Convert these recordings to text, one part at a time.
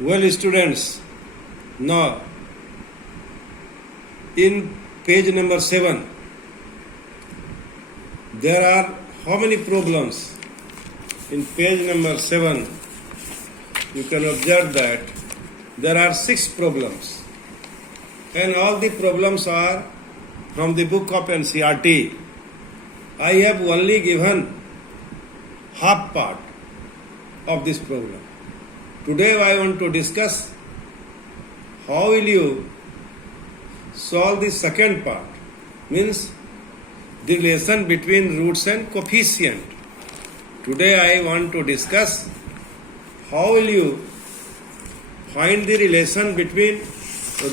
Well, students, now in page number 7, there are how many problems? In page number 7, you can observe that there are 6 problems, and all the problems are from the book of NCERT. I have only given half part of this problem. Today I want to discuss how will you solve the second part, means the relation between roots and coefficient. Today I want to discuss how will you find the relation between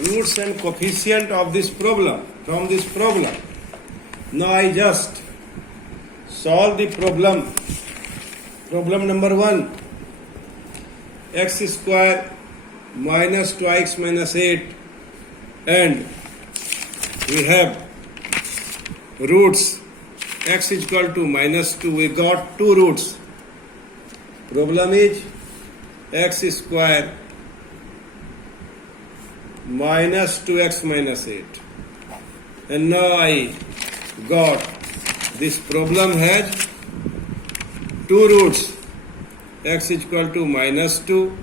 roots and coefficient of this problem, from this problem. Now I just solve the problem. Problem number 1, x square minus 2x minus 8, and we have roots x is equal to minus 2. We got 2 roots. Problem is x square minus 2x minus 8. And now I got this problem has 2 roots, x is equal to minus 2,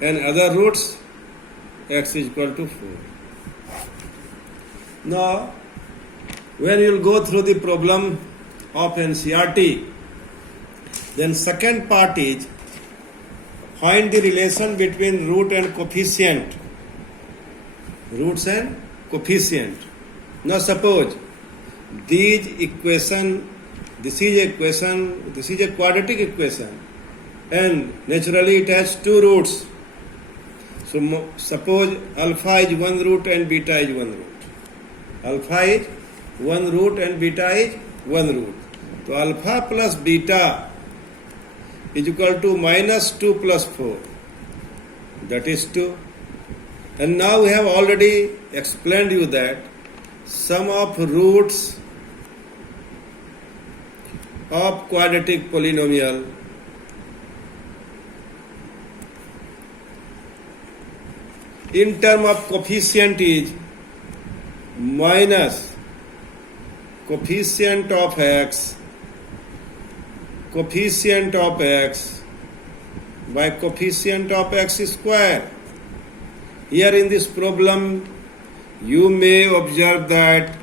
and other roots x is equal to 4. Now, when you will go through the problem of NCERT, then second part is find the relation between root and coefficient. Roots and coefficient. Now suppose this is a quadratic equation, and naturally it has 2 roots. So suppose alpha is 1 root and beta is 1 root. Alpha is 1 root and beta is 1 root. So alpha plus beta is equal to minus 2 plus 4. That is 2. And now we have already explained you that sum of roots of quadratic polynomial in term of coefficient is minus coefficient of x by coefficient of x square. Here in this problem, you may observe that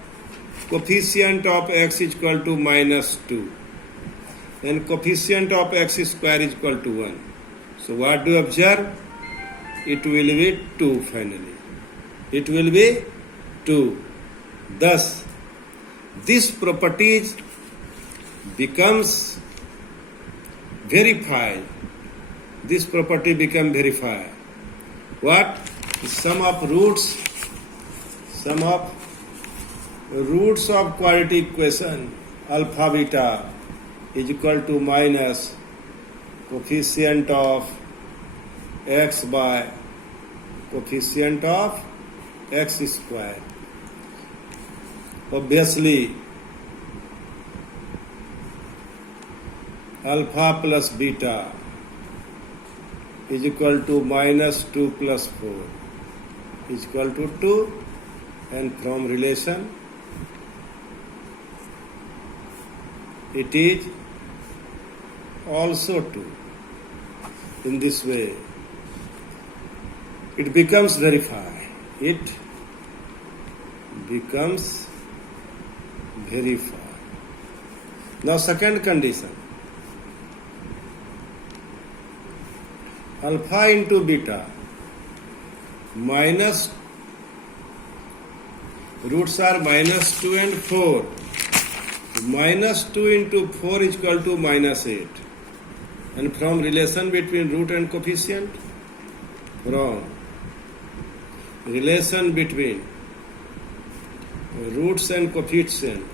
coefficient of x is equal to minus 2 and coefficient of x square is equal to 1. So what do you observe? It will be 2 finally. It will be 2. Thus, this property becomes verified. This property becomes verified. What? Sum of roots of quadratic equation alpha beta is equal to minus coefficient of x by coefficient of x square. Obviously, alpha plus beta is equal to minus 2 plus 4 is equal to 2, and from relation it is also 2. In this way, it becomes verified. It becomes verified. Now second condition, alpha into beta minus roots are minus 2 and 4. Minus 2 into 4 is equal to minus 8. And from relation between root and coefficient, from relation between roots and coefficient,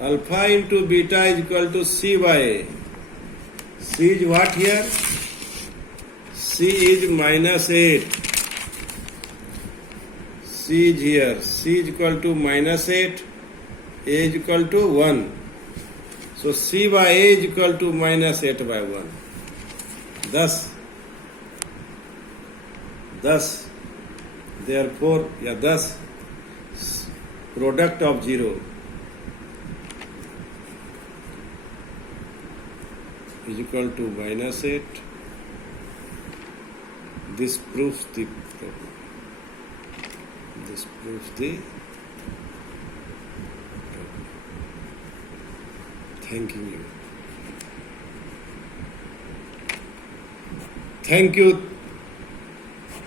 alpha into beta is equal to c by a. C is what here? C is minus 8. C is here. C is equal to minus 8. A is equal to 1. So C by A is equal to minus 8 by 1. thus therefore या thus product of 0 is equal to -8. This proves the problem. This proves the problem. Thanking you. Thank you.